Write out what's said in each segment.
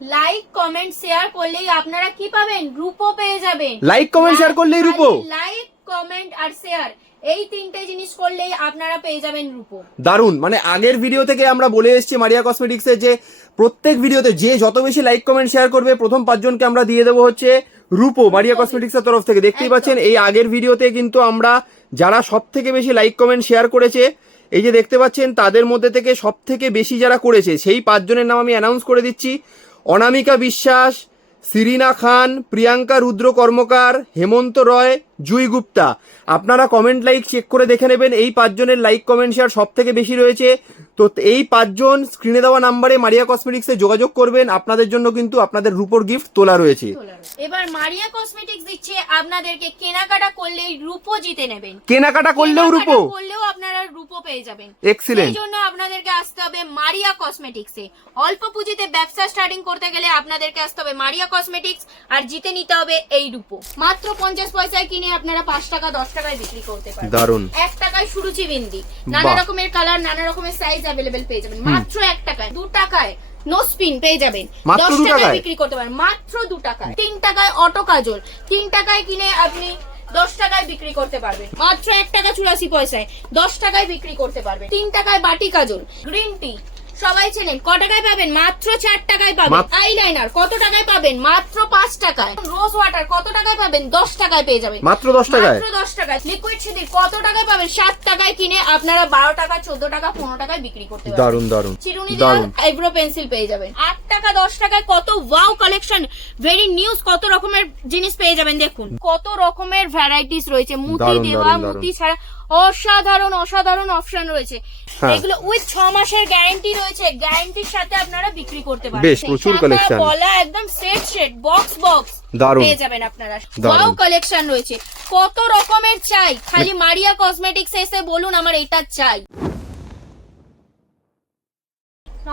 Like comment share করলেই আপনারা কি পাবেন? রূপো পেয়ে যাবেন। লাইক কমেন্ট শেয়ার করলেই রূপো লাইক কমেন্ট আর শেয়ার এই তিনটে জিনিস করলেই আপনারা পেয়ে যাবেন রূপো দারুণ মানে আগের ভিডিও থেকে আমরা বলে এসেছি মারিয়া কসমেটিক্সের যে প্রত্যেক ভিডিওতে যে যত বেশি লাইক কমেন্ট শেয়ার করবে প্রথম পাঁচজনকে আমরা দিয়ে দেবো হচ্ছে রূপো মারিয়া কসমেটিক্সের তরফ থেকে। দেখতেই পাচ্ছেন এই আগের ভিডিওতে কিন্তু আমরা যারা সব থেকে বেশি লাইক কমেন্ট শেয়ার করেছে এই যে দেখতে পাচ্ছেন তাদের মধ্যে থেকে সব থেকে বেশি যারা করেছে সেই পাঁচজনের নাম আমি অ্যানাউন্স করে দিচ্ছি। অনামিকা বিশ্বাস সিরিনা খান প্রিয়াঙ্কা রুদ্র কর্মকার হেমন্ত রয় জুই গুপ্তা। আপনারা কমেন্ট লাইক চেক করে দেখে নেবেন এই পাঁচজনের লাইক কমেন্ট শেয়ার সব থেকে বেশি রয়েছে। তো এই পাঁচজন স্ক্রিনে দেওয়া নাম্বারে মারিয়া কসমেটিক্সে যোগাযোগ করবেন। আপনাদের জন্য কিন্তু আপনাদের রূপোর গিফট তোলা রয়েছে। এবার মারিয়া কসমেটিক্স দিচ্ছে আপনাদেরকে কেনাকাটা করলেই রূপো জিতে নেবেন। কেনাকাটা করলেও রূপো? করলেও আপনারা রূপো পেয়ে যাবেন। এক্সিলেন্ট এই জন্য আপনাদেরকে আসতে হবে মারিয়া কসমেটিক্সে অল্প পুঁজিতে ব্যবসা স্টার্টিং করতে গেলে আপনাদেরকে আসতে হবে মারিয়া কসমেটিক্স আর জিতে নিতে হবে এই রূপো। মাত্র পঞ্চাশ পয়সায় কিনে আপনারা পাঁচ টাকা দশ টাকায় বিক্রি করতে পারবেন। দারুণ এক টাকায় সুরুচি বিন্দি নানা রকমের কালার নানা রকমের সাইজ অ্যাভেলেবেল পেয়ে যাবেন। মাত্র এক টাকায় দু টাকায় নো স্পিন পেয়ে যাবেন। দশ টাকায় টাকায়? বিক্রি করতে পারেন মাত্র দু টাকায়। তিন টাকায় অটো কাজল। তিন টাকায় কিনে আপনি দশ টাকায় বিক্রি করতে পারবেন। মাত্র এক টাকা চুরাশি পয়সায় দশ টাকায় বিক্রি করতে পারবেন। তিন টাকায় বাটি কাজল। গ্রিন টি সবাই চেনেন। ক টাকায় পাবেন? মাত্র চার টাকায় পাবেন। আইলাইনার কত টাকায় পাবেন? মাত্র পাঁচ টাকায়। রোজ ওয়াটার কত টাকায় পাবেন? দশ টাকায় পেয়ে যাবেন। মাত্র দশ টাকায়? মাত্র দশ টাকায়। লিকুইড সিঁদুর কত টাকায় পাবেন? সাত টাকায় কিনে আপনারা বারো টাকা চোদ্দ টাকা পনেরো টাকায় বিক্রি করতে পারবেন। দারুণ দারুণ চিরুনি দারুণ আইব্রো পেন্সিল পেয়ে যাবেন। আট টাকা দশ টাকায় কত ওয়াও কালেকশন ভেরি নিউজ কত রকমের জিনিস পেয়ে যাবেন দেখুন। কত রকমের ভ্যারাইটিস রয়েছে। মুতি দেওয়া। মুতি ছাড়া অসাধারণ অসাধারণ অপশন রয়েছে হ্যাঁ। এগুলো উইথ ছ মাসের গ্যারান্টি রয়েছে গ্যারান্টির সাথে আপনারা বিক্রি করতে পারবেন বেশ, প্রচুর collection। গলা একদম সেট সেট বক্স বক্স দারুণ। পেয়ে যাবেন আপনারা। ওয়াও কালেকশন রয়েছে কত রকমের চাই খালি মারিয়া কসমেটিক্স এসে বলুন আমার এটা চাই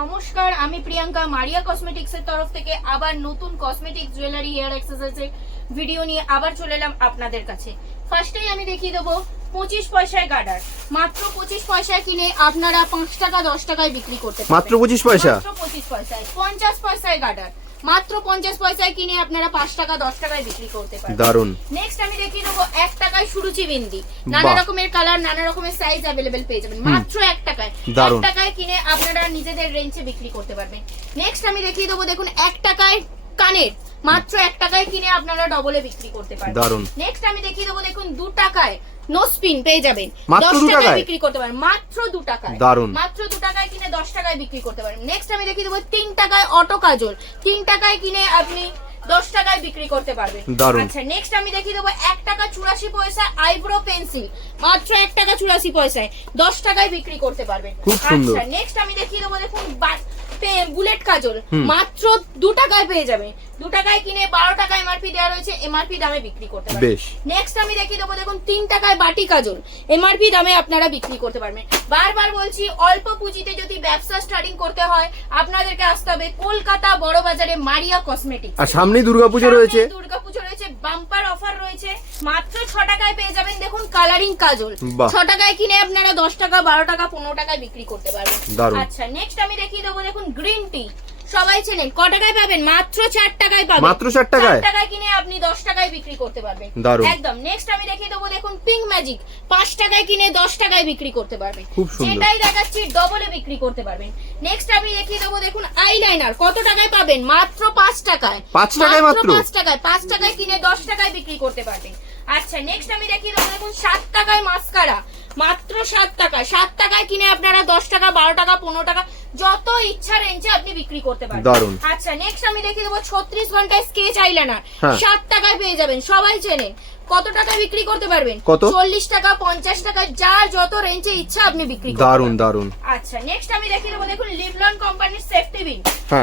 নমস্কার আমি প্রিয়াঙ্কা মারিয়া কসমেটিক্স এর তরফ থেকে আবার নতুন কসমেটিক জুয়েলারি হেয়ার এক্সারসাইজের ভিডিও নিয়ে আবার চলে এলাম আপনাদের কাছে ফার্স্টেই আমি দেখিয়ে দেবো পঁচিশ পয়সায় গার্ডার মাত্র পঁচিশ পয়সায় কিনে আপনারা পাঁচ টাকা দশ টাকায় বিক্রি করতে পারবেন। মাত্র পঁচিশ পয়সা? মাত্র পঁচিশ পয়সায়। পঞ্চাশ পয়সায় গার্ডার মাত্র পঞ্চাশ পয়সায় কিনে আপনারা পাঁচ টাকা দশ টাকায় বিক্রি করতে পারবেন। দারুণ নেক্সট আমি দেখিয়ে দেবো এক টাকায় সুরুচি বিন্দি নানা রকমের কালার নানা রকমের সাইজ অ্যাভেলেবেল পেয়ে যাবেন। মাত্র এক টাকায়। এক টাকায় কিনে আপনারা নিজেদের রেঞ্জে বিক্রি করতে পারবেন। নেক্সট আমি দেখিয়ে দেবো দেখুন এক টাকায় কানের। মাত্র এক টাকায় কিনে আপনারা ডবলে বিক্রি করতে পারবেন দারুণ। নেক্সট আমি দেখিয়ে দেবো দেখুন দু টাকায় নো স্পিন পেয়ে যাবেন মাত্র দশ টাকায়? বিক্রি করতে পারেন মাত্র দু টাকায় দারুণ। মাত্র দু টাকায় কিনে দশ টাকায় বিক্রি করতে পারেন নেক্সট আমি দেখিয়ে দেবো তিন টাকায় অটো কাজল তিন টাকায় কিনে আপনি দশ টাকায় বিক্রি করতে পারবেন দারুণ। আচ্ছা নেক্সট আমি দেখিয়ে দেবো এক টাকা চুরাশি পয়সা আইব্রো পেন্সিল মাত্র এক টাকা চুরাশি পয়সায় দশ টাকায় বিক্রি করতে পারবেন খুব সুন্দর। আচ্ছা নেক্সট আমি দেখিয়ে দেবো দেখুন বুলেট কাজল। মাত্র দু টাকায় পেয়ে যাবে। দু টাকায় কিনে বারো টাকা এমআরপি দেওয়া রয়েছে এমআরপি দামে বিক্রি করতে পারবেন বেশ। নেক্সট আমি দেখিয়ে দেবো দেখুন তিন টাকায় বাটি কাজল। এমআরপি দামে আপনারা বিক্রি করতে পারবেন। বারবার বলছি অল্প পুঁজিতে যদি ব্যবসা স্টার্টিং করতে হয় আপনাদেরকে আসতে হবে কলকাতা বড় বাজারে মারিয়া কসমেটিক আর সামনেই দুর্গাপুজো রয়েছে। দুর্গাপুজো রয়েছে বাম্পার অফার রয়েছে। মাত্র ছ টাকায় পেয়ে যাবেন দেখুন কালারিং কাজল। ছ টাকায় কিনে আপনারা দশ টাকা বারো টাকা পনেরো টাকায় বিক্রি করতে পারবেন। আচ্ছা নেক্সট আমি দেখিয়ে দেবো দেখুন গ্রিন টি সবাই চেনেন ক টাকায় পাবেন? মাত্র চার টাকায় পাবেন। মাত্র চার টাকায়? টাকায় কিনে আপনি দশ টাকায় বিক্রি করতে পারবেন। একদম নেক্সট আমি দেখিয়ে দেবো দেখুন পিঙ্ক ম্যাজিক পাঁচ টাকায় কিনে দশ টাকায় বিক্রি করতে পারবেন। খুব সুন্দর। যেটাই দেখাচ্ছি ডবলে বিক্রি করতে পারবেন। নেক্সট আমি দেখিয়ে দেবো দেখুন আইলাইনার কত টাকায় পাবেন? মাত্র পাঁচ টাকায়। পাঁচ টাকায় মাত্র? পাঁচ টাকায়। পাঁচ টাকায় কিনে দশ টাকায় বিক্রি করতে পারবেন। আচ্ছা নেক্সট আমি দেখিয়ে দেবো দেখুন সাত টাকায় মাস্কারা মাত্র সাত টাকা সাত টাকায় কিনে আপনারা দশ টাকা বারো টাকা পনেরো টাকা যত ইচ্ছা রেঞ্জে আপনি বিক্রি করতে পারেন আচ্ছা নেক্সট আমি দেখিয়ে দেবো ছত্রিশ ঘন্টায় স্কেচ আইলানার হ্যাঁ। সাত টাকায় পেয়ে যাবেন সবাই চেনেন কত টাকায় বিক্রি করতে পারবেন? কত? চল্লিশ টাকা পঞ্চাশ টাকা যার যত রেঞ্জে ইচ্ছা আপনি বিক্রি করতে দারুণ দারুণ আচ্ছা নেক্সট আমি দেখিয়ে দেবো দেখুন লিভলন কোম্পানির সেফটি বিন।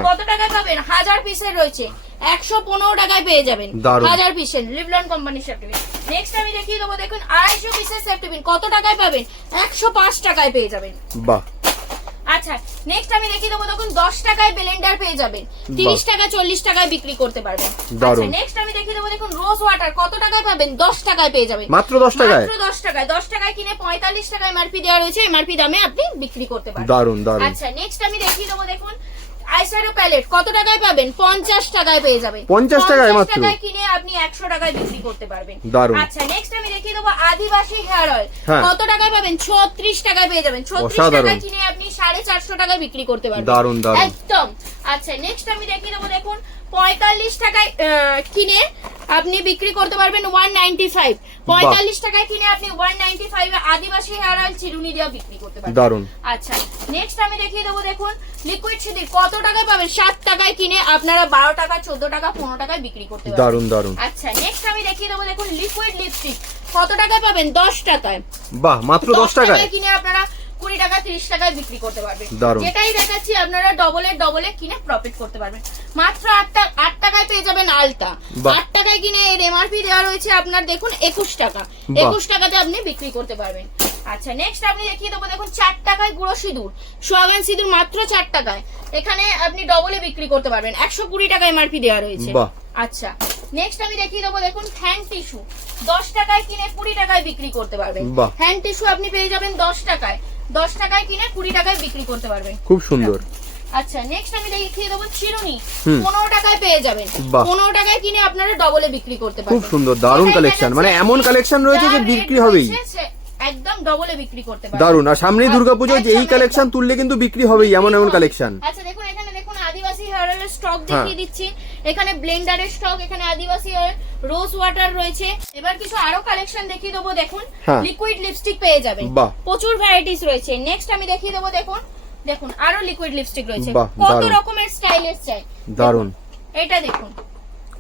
কত টাকায় পাবেন? হাজার পিসের রয়েছে। একশো পনেরো টাকায় পেয়ে যাবেন। হাজার পিসের লিভলন কোম্পানির সেফটি বিন নেক্সট আমি দেখিয়ে দেবো দেখুন আড়াইশো পিসের সেফটি বিন কত টাকায় পাবেন? একশো পাঁচ টাকায় পেয়ে যাবেন। বাহ। আচ্ছা নেক্সট আমি দেখিয়ে দেবো তখন দশ টাকায় ব্লেন্ডার পেয়ে যাবেন। তিরিশ টাকা চল্লিশ টাকায় বিক্রি করতে পারবেন। আচ্ছা নেক্সট আমি দেখিয়ে দেবো দেখুন রোজ ওয়াটার কত টাকায় পাবেন? দশ টাকায় পেয়ে যাবেন। মাত্র দশ টাকায়? মাত্র দশ টাকায়। দশ টাকায় কিনে পঁয়তাল্লিশ টাকা এমআরপি দেওয়া রয়েছে এমআরপি দামে আপনি বিক্রি করতে পারবেন। দারুণ দারুণ আচ্ছা নেক্সট আমি দেখিয়ে দেবো দেখুন আইশ্যাডো প্যালেট কত টাকায় পাবেন? পঞ্চাশ টাকায় পেয়ে যাবেন। 50 টাকায় মাত্র? টাকায় কিনে আপনি একশো টাকায় বিক্রি করতে পারবেন। আচ্ছা নেক্সট আমি দেখিয়ে দেবো আদিবাসী হেয়ার অয়েল হ্যাঁ। কত টাকায় পাবেন? ছত্রিশ টাকায় পেয়ে যাবেন। ছত্রিশ অসাধারণ। টাকায় কিনে আপনি সাড়ে চারশো টাকায় বিক্রি করতে পারবেন। দারুণ দারুণ একদম। আচ্ছা নেক্সট আমি দেখিয়ে দেবো দেখুন পঁয়তাল্লিশ টাকায় কিনে আপনি বিক্রি করতে পারবেন ওয়ান নাইনটি ফাইভ পঁয়তাল্লিশ টাকায় কিনে আপনি one ninety five Adivasi hair oil চিরুনি দিয়ে বিক্রি করতে পারবেন। দারুণ। আচ্ছা নেক্সট আমি দেখিয়ে দেবো দেখুন লিকুইড সিঁদুর। কত টাকায় পাবেন? সাত টাকায় কিনে আপনারা বারো টাকা চোদ্দ টাকা পনেরো টাকায় বিক্রি করতে পারবেন। দারুণ দারুণ। আচ্ছা নেক্সট আমি দেখিয়ে দেবো দেখুন লিকুইড লিপস্টিক কত টাকায় পাবেন? দশ টাকায়। বাহ মাত্র দশ টাকায় কিনে আপনারা কুড়ি টাকা তিরিশ টাকায় বিক্রি করতে পারবেন যেটাই দেখাচ্ছি আপনারা ডবলে ডবলে কিনে প্রফিট করতে পারবেন। মাত্র আটটা আট টাকায় পেয়ে যাবেন আলতা। আট টাকায় কিনে এর এমআরপি দেওয়া রয়েছে আপনার দেখুন একুশ টাকা। একুশ টাকাতে আপনি বিক্রি করতে পারবেন। আচ্ছা নেক্সট আপনি দেখিয়ে দেবো দেখুন চার টাকায় গুঁড়ো সিঁদুর। সোয়াগান সিঁদুর মাত্র চার টাকায়। এখানে আপনি ডবলে বিক্রি করতে পারবেন। একশো কুড়ি টাকা এমআরপি দেওয়া রয়েছে। আচ্ছা নেক্সট আমি দেখিয়ে দেবো দেখুন হ্যান্ড টিস্যু দশ টাকায় কিনে কুড়ি টাকায় বিক্রি করতে পারবেন। হ্যান্ড টিস্যু আপনি পেয়ে যাবেন দশ টাকায়। দশ টাকায় কিনে কুড়ি টাকায় বিক্রি করতে পারবেন খুব সুন্দর। আচ্ছা নেক্সট আমি দেখিয়ে দেবো চিরুনি। পনেরো টাকায় পেয়ে যাবেন। পনেরো টাকায় কিনে আপনারা ডবলে বিক্রি করতে পারবেন। খুব সুন্দর, দারুণ দেখাচ্ছি মানে এমন collection রয়েছে যে বিক্রি হবেই। একদম ডবলে বিক্রি করতে পারবেন দারুণ। আর সামনেই আর দুর্গাপুজো যে এই কালেকশন তুললে কিন্তু বিক্রি হবেই এমন এমন কালেকশন আচ্ছা দেখুন এখানে দেখুন আদিবাসী হেয়ার স্টক হ্যাঁ। দেখিয়ে দিচ্ছি। এখানে ব্লেন্ডারের স্টক এখানে আদিবাসী রোজ ওয়াটার রয়েছে। এবার কিছু আরও কালেকশন দেখিয়ে দেবো দেখুন। হ্যাঁ। লিকুইড লিপস্টিক পেয়ে যাবেন। প্রচুর ভ্যারাইটিস রয়েছে। নেক্সট আমি দেখিয়ে দেবো দেখুন। দেখুন আরও লিকুইড লিপস্টিক রয়েছে। কত। রকমের স্টাইলের চাই। দারুণ। এটা দেখুন।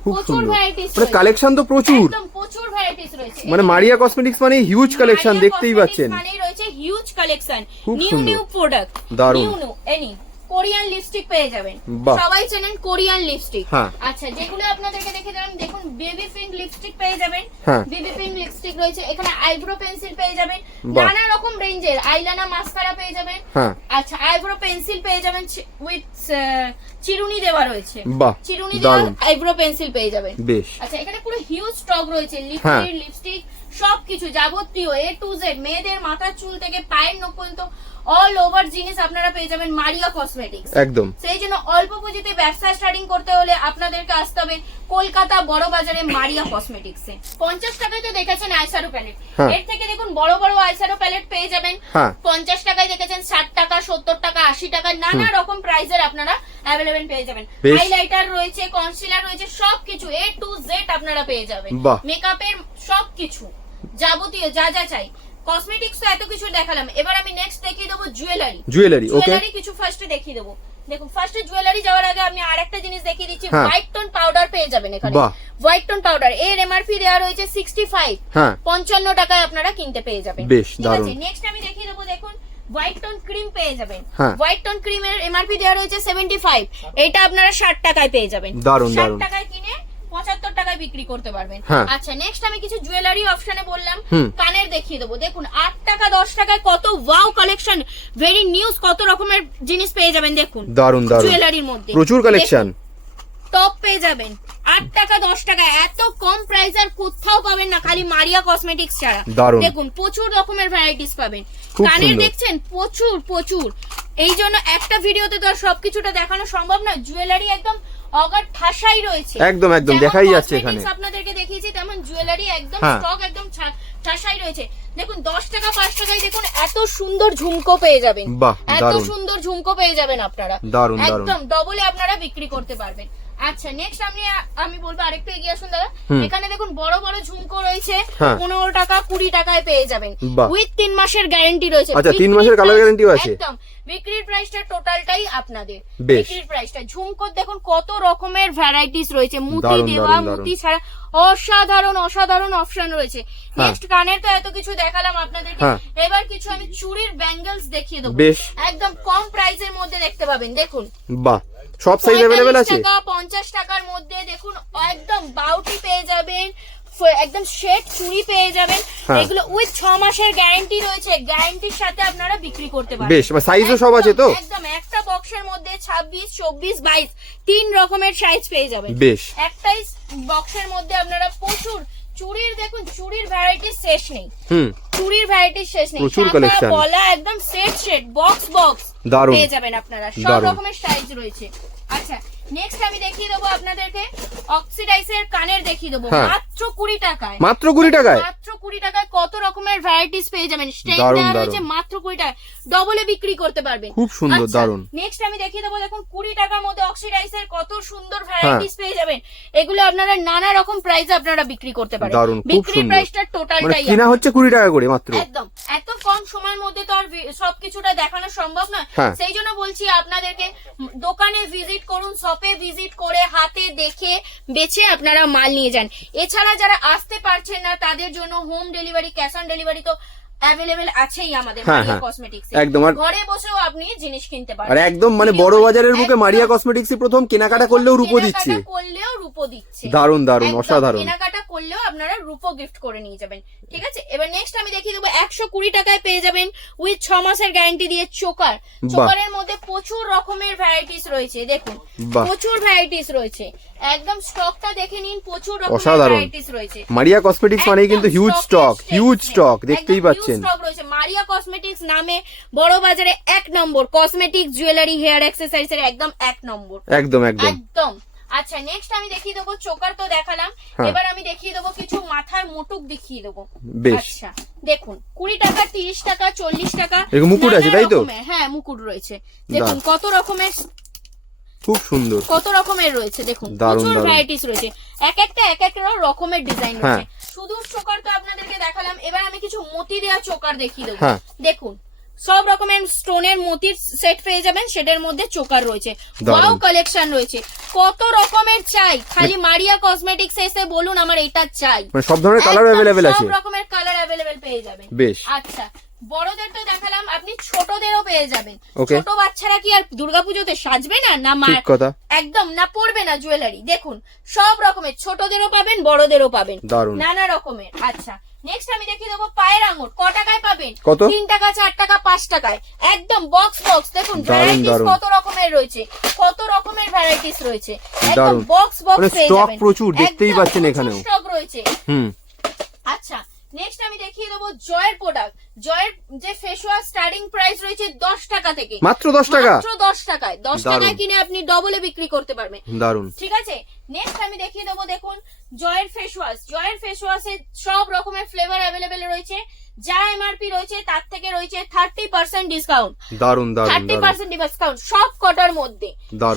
খুব প্রচুর সুন্দর। মানে কালেকশন তো প্রচুর। একদম প্রচুর ভ্যারাইটিস রয়েছে। মানে মারিয়া কসমেটিক্স মানে হিউজ কালেকশন দেখতেই পাচ্ছেন। রয়েছে huge collection new new product. New new any Korean lipstick পেয়ে যাবেন। সবাই চেনেন কোরিয়ান লিপস্টিক। হ্যাঁ। আচ্ছা যেগুলো আপনাদেরকে দেখে দিলাম দেখুন বেবি পিঙ্ক লিপস্টিক পেয়ে যাবেন। হ্যাঁ। বেবি পিঙ্ক লিপস্টিক রয়েছে। এখানে আইব্রো পেন্সিল পেয়ে যাবেন। নানা রকম রেঞ্জের আইলানা মাস্কারা পেয়ে যাবেন। হ্যাঁ। আচ্ছা আইব্রো পেন্সিল পেয়ে যাবেন উইথ চিরুনি দেওয়া রয়েছে। চিরুনি দেওয়া আইব্রো পেন্সিল পেয়ে যাবেন। আচ্ছা এখানে পুরো হিউজ স্টক রয়েছে। হ্যাঁ। লিপস্টিক লিপস্টিক সবকিছু যাবতীয় এ টু জেড মেয়েদের মাথার চুল থেকে পায়ের নখ পর্যন্ত অল ওভার জিনিস আপনারা পেয়ে যাবেন মারিয়া কসমেটিক্স একদম। সেই জন্য অল্প পুঁজিতে ব্যবসা স্টার্টিং করতে হলে আপনাদেরকে আসতে হবে কলকাতা বড় বাজারে মারিয়া কসমেটিক্স এ। পঞ্চাশ টাকায় তো দেখেছেন আইশ্যাডো প্যালেট। এর থেকে দেখুন বড় বড় আইশ্যাডো প্যালেট পেয়ে যাবেন। হ্যাঁ। পঞ্চাশ টাকায় দেখেছেন ষাট টাকা সত্তর টাকা আশি টাকা নানা রকম প্রাইসের আপনারা অ্যাভেলেবেল পেয়ে যাবেন। হাইলাইটার রয়েছে কনসিলার রয়েছে সবকিছু এ টু জেড আপনারা পেয়ে যাবেন। মেকআপের সবকিছু। যাবতীয় যা যা চাই। কসমেটিক্স তো এত কিছু দেখালাম। এবার আমি নেক্সট দেখিয়ে দেবো জুয়েলারি জুয়েলারি ওকে জুয়েলারি কিছু ফার্স্টে দেখিয়ে দেবো। দেখুন ফার্স্টে জুয়েলারি যাওয়ার আগে আমি আরেকটা জিনিস দেখিয়ে দিচ্ছি। হ্যাঁ। হোয়াইট টোন পাউডার পেয়ে যাবেন এখানে। হোয়াইট টোন পাউডার এর এমআরপি দেওয়া রয়েছে সিক্সটি ফাইভ হ্যাঁ। পঞ্চান্ন টাকায় আপনারা কিনতে পেয়ে যাবেন। বেশ, দারুণ। নেক্সট আমি দেখিয়ে দেবো দেখুন হোয়াইট টোন ক্রিম পেয়ে যাবেন। হ্যাঁ। হোয়াইট টোন ক্রিমের এমআরপি দেওয়া রয়েছে সেভেন্টি ফাইভ এটা আপনারা ষাট টাকায় পেয়ে যাবেন। দারুণ, ষাট দারুণ। টাকায় কিনে পঁচাত্তর টাকায় বিক্রি করতে পারবেন। হ্যাঁ। আচ্ছা নেক্সট আমি কিছু জুয়েলারি অপশনে বললাম। কানের দেখিয়ে দেবো। দেখুন আট টাকা দশ টাকায় কত ওয়াও কালেকশন ভেরি নিউজ কত রকমের জিনিস পেয়ে যাবেন দেখুন। দারুণ দারুণ। জুয়েলারির মধ্যে। প্রচুর কালেকশন টপ পেয়ে যাবেন। আট টাকা দশ টাকা এত কম প্রাইস আর কোথাও পাবেন না খালি মারিয়া কসমেটিক্স ছাড়া। দেখুন প্রচুর রকমের ভ্যারাইটিস পাবেন। কানের দেখছেন? প্রচুর প্রচুর। এই জন্য একটা ভিডিওতে তো আর সবকিছুটা দেখানো সম্ভব না। জুয়েলারি একদম অগাধ ঠাসাই রয়েছে একদম, একদম, দেখাই যাচ্ছে এখানে। আপনাদেরকে দেখিয়েছি তেমন জুয়েলারি একদম হ্যাঁ। স্টক একদম ছা- ঠাসাই রয়েছে দেখুন দশ টাকা পাঁচ টাকায় দেখুন এত সুন্দর ঝুমকো পেয়ে যাবেন এত সুন্দর ঝুমকো পেয়ে যাবেন আপনারা। একদম ডবলে আপনারা বিক্রি করতে পারবেন আচ্ছা নেক্সট আমি আমি বলব আরেকটু এগিয়ে আসুন দাদা। এখানে দেখুন বড় বড় ঝুমকো রয়েছে হ্যাঁ। পনেরো টাকা কুড়ি টাকায় পেয়ে যাবেন। উইথ তিন মাসের গ্যারেন্টি রয়েছে। আচ্ছা, তিন মাসের colour price- আছে? একদম। বিক্রির প্রাইসটা টোটালটাই আপনাদের। বিক্রির প্রাইসটা ঝুমকোর দেখুন কত রকমের ভ্যারাইটিস রয়েছে। মুতি দেওয়া। মুতি ছাড়া অসাধারণ অসাধারণ অপশন রয়েছে। হ্যাঁ। নেক্সট কানের তো এত কিছু দেখালাম আপনাদেরকে। হ্যাঁ। এবার কিছু আমি চুড়ির ব্যাঙ্গেলস দেখিয়ে দেবো। একদম কম প্রাইসের মধ্যে দেখতে পাবেন। দেখুন। বাহ। সব সাইজ অ্যাভেলেবেল আছে? টাকা পঞ্চাশ টাকার মধ্যে দেখুন একদম বাউটি পেয়ে যাবেন একদম শেড চুড়ি পেয়ে যাবেন। হ্যাঁ। এগুলো উইথ ছ মাসের গ্যারান্টি রয়েছে। গ্যারান্টির সাথে আপনারা বিক্রি করতে পারবেন। বেশ, মানে size ও সব আছে তো? একদম, একটা বক্সের মধ্যে ছাব্বিশ চব্বিশ বাইশ তিন রকমের সাইজ পেয়ে যাবেন। বেশ। একটাই বক্সের মধ্যে আপনারা প্রচুর চুড়ির দেখুন চুড়ির ভ্যারাইটি শেষ নেই। হুম। চুড়ির ভ্যারাইটি শেষ নেই। প্রচুর collection। বলা একদম সেট সেট বক্স বক্স দারুণ। পেয়ে যাবেন আপনারা। সব রকমের সাইজ রয়েছে। আচ্ছা নেক্সট আমি দেখিয়ে দেবো আপনাদেরকে অক্সিডাইজের কানের দেখিয়ে দেবো। হ্যাঁ। মাত্র কুড়ি টাকায়। মাত্র কুড়ি টাকায়? মাত্র কুড়ি টাকায় কত রকমের ভ্যারাইটিস পেয়ে যাবেন? স্টেজ দারুণ, দেওয়া রয়েছে দারুণ। মাত্র কুড়ি টাকায়। ডবলে বিক্রি করতে পারবেন। খুব সুন্দর দারুণ। নেক্সট আমি দেখিয়ে দেবো দেখুন কুড়ি টাকার মধ্যে অক্সিডাইজের কত সুন্দর ভ্যারাইটিস পেয়ে যাবেন। এগুলো আপনারা নানা রকম প্রাইসে আপনারা বিক্রি করতে পারেন। দারুণ, খুব বিক্রি সুন্দর। প্রাইসটা মানে টোটালটাই কিনা হচ্ছে কুড়ি টাকা করে মাত্র। একদম। এত কম সময়ের মধ্যে তো আর ভি- সবকিছুটা দেখানো সম্ভব না হ্যাঁ। সেই জন্য বলছি আপনাদেরকে উম, দোকানে ভিজিট করুন শপে ভিজিট করে হাতে দেখে বেছে আপনারা মাল নিয়ে যান। এছাড়া যারা আসতে পারছেন না তাদের জন্য home delivery cash on delivery তো অ্যাভেলেবেল আছেই আমাদের হ্যাঁ, মারিয়া হ্যাঁ। কসমেটিক্স একদম আর ঘরে বসেও আপনি জিনিস কিনতে আর পারেন একদম মানে বড় বাজারের বুকে মারিয়া কসমেটিক্সই প্রথম কেনাকাটা করলেও রূপো দিচ্ছে। করলেও রূপো দিচ্ছে। দারুণ একদম, অসাধারণ। কেনাকাটা করলেও আপনারা রূপো গিফট করে নিয়ে যাবেন। ঠিক আছে? এবার নেক্সট আমি দেখিয়ে দেবো একশো কুড়ি টাকায় পেয়ে যাবেন উইথ ছ মাসের গ্যারান্টি দিয়ে চোকার। চোকারের মধ্যে প্রচুর রকমের ভ্যারাইটিস রয়েছে দেখুন। প্রচুর ভ্যারাইটিস রয়েছে। একদম স্টকটা দেখে নিন প্রচুর রকমের ভ্যারাইটিস রয়েছে। মারিয়া কসমেটিক্স মানেই কিন্তু হিউজ স্টক হিউজ স্টক দেখতেই পাচ্ছেন। stock রয়েছে। মারিয়া কসমেটিক্স নামে বড় বাজারে এক নম্বর। কসমেটিক জুয়েলারি হেয়ার অ্যাক্সেসরিজ এর একদম এক নম্বর। একদম একদম। একদম। আচ্ছা নেক্সট আমি দেখিয়ে দেবো চোকার তো দেখালাম। হ্যাঁ। এবার আমি দেখিয়ে দেবো কিছু মাথার মুটুক দেখিয়ে দেবো। আচ্ছা। দেখুন কুড়ি টাকা তিরিশ টাকা চল্লিশ টাকা মুকুট আছে, তাই তো? হ্যাঁ মুকুট রয়েছে। দেখুন কত রকমের খুব সুন্দর। কত রকমের রয়েছে দেখুন প্রচুর ভ্যারাইটিস রয়েছে। এক একটা এক এক রকমের ডিজাইন হ্যাঁ। রয়েছে। শুধু চোকার তো আপনাদেরকে দেখালাম এবার আমি কিছু মতি দেওয়া চোকার দেখিয়ে দেবো। হ্যাঁ। দেখুন সব রকমের স্টোনের মতির সেট পেয়ে যাবেন সেটার মধ্যে চোকার রয়েছে। ওয়াও কালেকশন রয়েছে। কত রকমের চাই। খালি মারিয়া কসমেটিক্স এসে বলুন আমার এটা চাই। মানে সব ধরনের কালার অ্যাভেলেবেল আছে সব রকমের কালার অ্যাভেলেবেল পেয়ে যাবেন। বেশ। আচ্ছা বড়দের তো দেখালাম আপনি ছোটদেরও পেয়ে যাবেন। ছোট বাচ্চারা কি আর দুর্গাপুজোতে সাজবে না না মা একদম না পড়বে না জুয়েলারি দেখুন সব রকমের ছোটদেরও পাবেন বড়দেরও পাবেন। নানা রকমের। আচ্ছা নেক্সট আমি দেখিয়ে দেবো পায়ের আঙুর। ক টাকায় পাবেন? কত? তিন টাকা চার টাকা পাঁচ টাকায়। একদম বক্স বক্স দেখুন ভ্যারাইটিস কত রকমের রয়েছে। কত রকমের ভ্যারাইটিস রয়েছে। একদম বক্স বক্স পেয়ে যাবেন। স্টক প্রচুর, দেখতেই পাচ্ছেন এখানেও। স্টক রয়েছে। হুম। আচ্ছা নেক্সট আমি দেখিয়ে দেবো জয়ের প্রোডাক্ট জয়ের যে ফেস ওয়াশ স্টার্টিং প্রাইস রয়েছে দশ টাকা থেকে। মাত্র দশ টাকা? মাত্র দশ টাকায়। দশ। টাকায় কিনে আপনি ডবলে বিক্রি করতে পারবেন। দারুণ। ঠিক আছে? নেক্সট আমি দেখিয়ে দেবো দেখুন জয়ের ফেস ওয়াশ জয়ের ফেস ওয়াশে সব রকমের ফ্লেভার অ্যাভেলেবেল রয়েছে। যা এমআরপি রয়েছে তার থেকে রয়েছে থার্টি পার্সেন্ট ডিসকাউন্ট দারুণ দারুণ থার্টি পার্সেন্ট ডিসকাউন্ট সব কটার মধ্যে।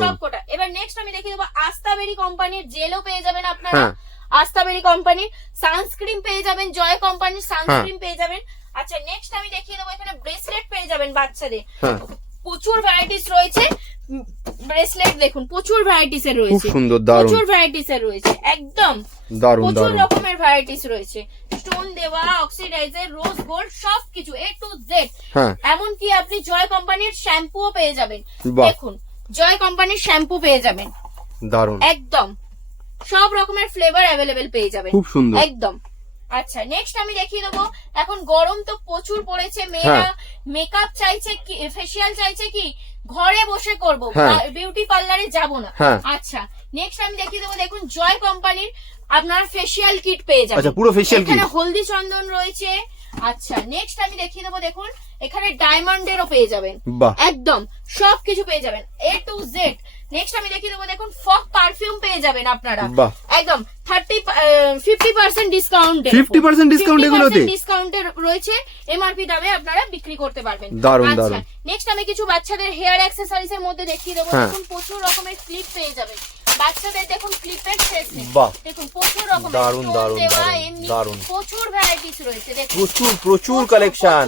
সব কটা। এবার নেক্সট আমি দেখিয়ে দেবো আস্তাবেরি কোম্পানির জেলও পেয়ে যাবেন আপনারা। হ্যাঁ। আস্তাবেরি কোম্পানির সানস্ক্রিন পেয়ে যাবেন জয় কোম্পানির সানস্ক্রিন পেয়ে যাবেন। আচ্ছা নেক্সট আমি দেখিয়ে দেবো এখানে ব্রেসলেট পেয়ে যাবেন বাচ্চাদের। হ্যাঁ। প্রচুর ভ্যারাইটিস রয়েছে। ব্রেসলেট দেখুন প্রচুর ভ্যারাইটিস এর খুব রয়েছে। সুন্দর দারুণ। প্রচুর ভ্যারাইটিস এর রয়েছে একদম। দারুণ প্রচুর রকমের ভ্যারাইটিস রয়েছে। স্টোন দেওয়া অক্সিডাইজার রোজ গোল্ড সবকিছু এ টু জেড হ্যাঁ। এমনকি আপনি জয় কোম্পানির শ্যাম্পুও পেয়ে যাবেন। দেখুন জয় কোম্পানির শ্যাম্পু পেয়ে যাবেন। দারুণ। একদম। সব রকমের ফ্লেভার অ্যাভেলেবেল পেয়ে যাবেন। খুব সুন্দর। একদম। আচ্ছা নেক্সট আমি দেখিয়ে দেবো এখন গরম তো প্রচুর পড়েছে মেয়েরা হ্যাঁ। মেকআপ চাইছে কি ফেসিয়াল চাইছে কি ঘরে বসে করব হ্যাঁ। বিউটি পার্লারে যাব না। হ্যাঁ। আচ্ছা নেক্সট আমি দেখিয়ে দেবো দেখুন জয় কোম্পানির আপনার ফেসিয়াল কিট পেয়ে যাবেন। আচ্ছা পুরো ফেসিয়াল কি এখানে হলদি চন্দন রয়েছে। আচ্ছা নেক্সট আমি দেখিয়ে দেবো দেখুন এখানে ডায়মন্ডেরও পেয়ে যাবেন। একদম সব কিছু পেয়ে যাবেন এ টু জেড নেক্সট আমি দেখিয়ে দেবো দেখুন ফক পারফিউম পেয়ে যাবেন আপনারা। একদম thirty fifty percent discount 50% discount এগুলোতে? ডিসকাউন্টে রয়েছে এমআরপি দামে আপনারা বিক্রি করতে পারবেন। দারুণ, আচ্ছা নেক্সট আমি কিছু বাচ্চাদের হেয়ার অ্যাক্সেসরিজ এর মধ্যে দেখিয়ে দেবো। হ্যাঁ। দেখুন প্রচুর রকমের ক্লিপ পেয়ে যাবেন। বাচ্চাদের দেখুন ক্লিপের শেষ নেই বাহ। দেখুন প্রচুর রকমের দারুণ, এমনি দারুণ। প্রচুর ভ্যারাইটিস রয়েছে। দেখুন প্রচুর প্রচুর কালেকশন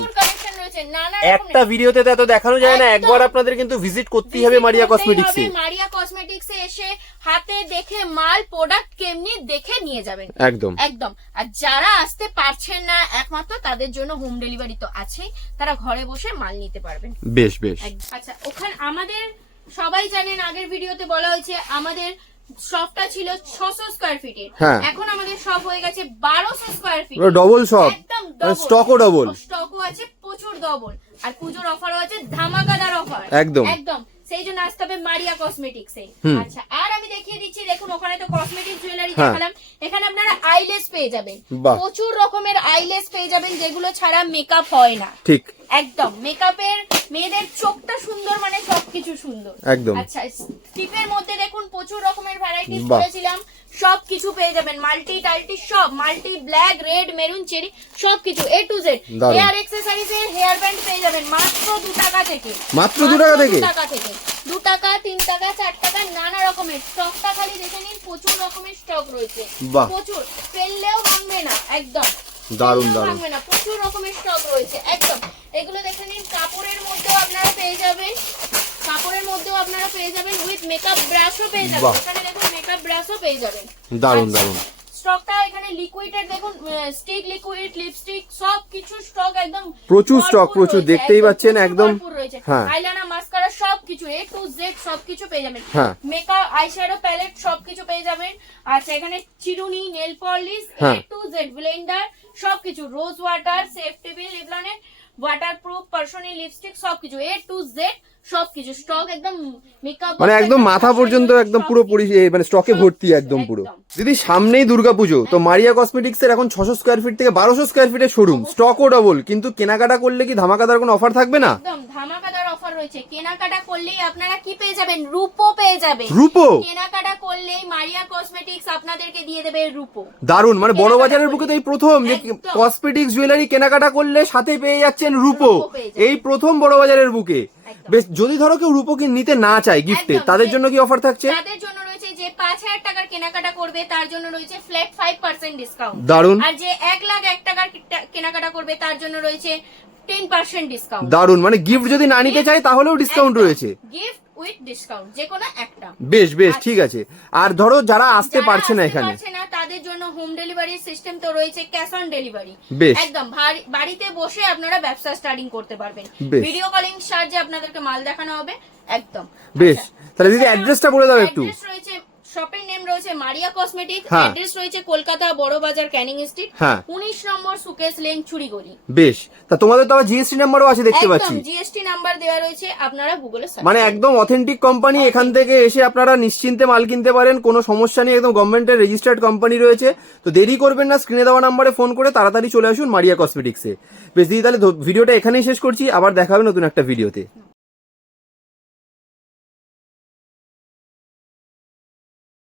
একটা ভিডিওতে তো এত দেখানো যায় না একবার আপনাদের কিন্তু ভিজিট করতেই হবে মারিয়া কসমেটিক্সে মারিয়া কসমেটিক্সে এসে হাতে দেখে মাল প্রোডাক্ট কেমনি দেখে নিয়ে যাবেন। একদম। একদম। আর যারা আসতে পারছেন না একমাত্র তাদের জন্য হোম ডেলিভারি তো আছেই তারা ঘরে বসে মাল নিতে পারবেন। বেশ বেশ। আচ্ছা ওখানে আমাদের সবাই জানেন আগের ভিডিওতে বলা হয়েছে আমাদের শপটা ছিল ছশো স্কোয়ার ফিটের হ্যাঁ। এখন আমাদের শপ হয়ে গেছে বারোশো স্কোয়ার ফিট ডবল শপ একদম স্টকও ডবল স্টকও আছে প্রচুর ডবল আর পুজোর অফারও আছে ধামাকাদার অফার একদম। একদম। সেই জন্য আসতে হবে মারিয়া কসমেটিক্স এ। আচ্ছা আর আমি দেখিয়ে দিচ্ছি দেখুন ওখানে তো কসমেটিক জুয়েলারি হ্যাঁ। দেখালাম। এখানে আপনারা আইলেস পেয়ে যাবেন। প্রচুর রকমের আইলেস পেয়ে যাবেন যেগুলো ছাড়া মেকআপ হয় না। ঠিক। একদম মেকআপের মেয়েদের চোখটা সুন্দর মানে সবকিছু সুন্দর। একদম। আচ্ছা স্টিপের মধ্যে দেখুন প্রচুর রকমের ভ্যারাইটিস বলেছিলাম করেছিলাম। সব কিছু পেয়ে যাবেন। মাল্টি টাল্টি সব multi black red maroon cherry সব কিছু A to Z hair accessories এর হেয়ার ব্যান্ড পেয়ে যাবেন মাত্র দু টাকা থেকে। মাত্র দু টাকা থেকে? দু টাকা থেকে। দু টাকা তিন টাকা চার টাকা নানা রকমের। স্টকটা খালি দেখে নিন প্রচুর রকমের স্টক রয়েছে। প্রচুর। ফেললেও ভাঙবে না একদম। ফেললেও দারুণ। ভাঙবে না প্রচুর রকমের স্টক রয়েছে একদম। এগুলো দেখে নিন কাপড়ের মধ্যেও আপনারা পেয়ে যাবেন। কাপড়ের মধ্যেও আপনারা পেয়ে যাবেন উইথ মেকআপ ব্রাশও পেয়ে যাবেন। এখানে দেখুন মেকআপ ব্রাশও পেয়ে যাবেন দারুণ, আচ্ছা, দারুণ। স্টকটা এখানে লিকুইডের দেখুন স্টিক লিকুইড লিপস্টিক সব কিছু স্টক একদম প্রচুর stock, প্রচুর। দেখতেই পাচ্ছেন, একদম- হ্যাঁ। আইলাইনার মাস্কারা সব কিছু এ টু জেড সব কিছু পেয়ে যাবেন। মেকআপ আইশ্যাডো প্যালেট সব কিছু পেয়ে যাবেন আচ্ছা এখানে চিরুনি nail polish A. To Z blender সবকিছু রোজ ওয়াটার সেফ টেবিল লিভলনের ওয়াটারপ্রুফ পার্সোনাল লিপস্টিক সবকিছু এ টু জেড সবকিছু স্টক একদম মেকআপ মানে একদম মাথা পর্যন্ত একদম পুরো মানে স্টকে ভর্তি একদম পুরো। দিদি সামনেই দুর্গাপুজো তো মারিয়া কসমেটিক্স এর এখন ছশো স্কোয়ার ফিট থেকে বারোশো স্কোয়ার ফিটের শোরুম স্টকও ডবল কিন্তু কেনাকাটা করলে কি ধামাকাদার কোনো অফার থাকবে না? একদম ধামাকাদার অফার রয়েছে। কেনাকাটা করলেই আপনারা কি পেয়ে যাবেন? রূপো পেয়ে যাবেন। রূপো কেনাকাটা করলেই মারিয়া কসমেটিক্স আপনাদেরকে দিয়ে দেবে রূপো দারুণ মানে বড় বাজারের বুকে তো এই প্রথম। যে কসমেটিক্স জুয়েলারি কেনাকাটা করলে সাথে পেয়ে যাচ্ছেন রূপো। এই প্রথম বড় বাজারের বুকে। বেশ যদি ধরো কেউ রূপকে নিতে না চায় গিফটে একদম, তাদের জন্য কি অফার থাকছে? তাদের জন্য রয়েছে যে পাঁচ হাজার টাকার কেনাকাটা করবে তার জন্য রয়েছে ফ্ল্যাট ফাইভ পার্সেন্ট ডিসকাউন্ট দারুণ আর যে এক লাখ এক টাকার কিটা- কেনাকাটা করবে তার জন্য রয়েছে টেন পার্সেন্ট ডিসকাউন্ট দারুণ মানে গিফট যদি না নিতে চায় তাহলেও ডিসকাউন্ট রয়েছে। গিফট উইথ ডিসকাউন্ট যে কোনো একটা। বেশ বেশ ঠিক আছে। আর ধরো যারা আসতে পারছে না এখানে। তাদের জন্য হোম ডেলিভারি সিস্টেম তো রয়েছে ক্যাশ অন ডেলিভারি একদম বাড়িতে বসে আপনারা ব্যবসা স্টার্টিং করতে পারবেন। ভিডিও কলিং সাহায্যে আপনাদেরকে মাল দেখানো হবে একদম। বেশ। আচ্ছা। তাহলে দিদি অ্যাড্রেসটা বলে দাও একটু। রয়েছে মারিয়া কসমেটিক। অ্যাড্রেস রয়েছে কলকাতা বড় বাজার ক্যানিং স্ট্রিট হ্যাঁ। উনিশ নম্বর সুকেশ লেন চুরিগলি বেশ। তা তোমাদের তো আবার জিএসটি নাম্বারও আছে দেখতে পাচ্ছি। একদম জিএসটি নাম্বার দেওয়া রয়েছে আপনারা গুগলে সার্চ মানে একদম অথেন্টিক কোম্পানি এখান থেকে এসে আপনারা নিশ্চিন্তে মাল কিনতে পারেন কোনো সমস্যা নেই একদম গভর্নমেন্টের রেজিস্টার্ড কোম্পানি রয়েছে। তো দেরি করবেন না স্ক্রিনে দেওয়া নাম্বারে ফোন করে তাড়াতাড়ি চলে আসুন মারিয়া কসমেটিক্সে বেশ দিদি তাহলে ভিডিওটা এখানেই শেষ করছি আবার দেখা হবে নতুন একটা ভিডিওতে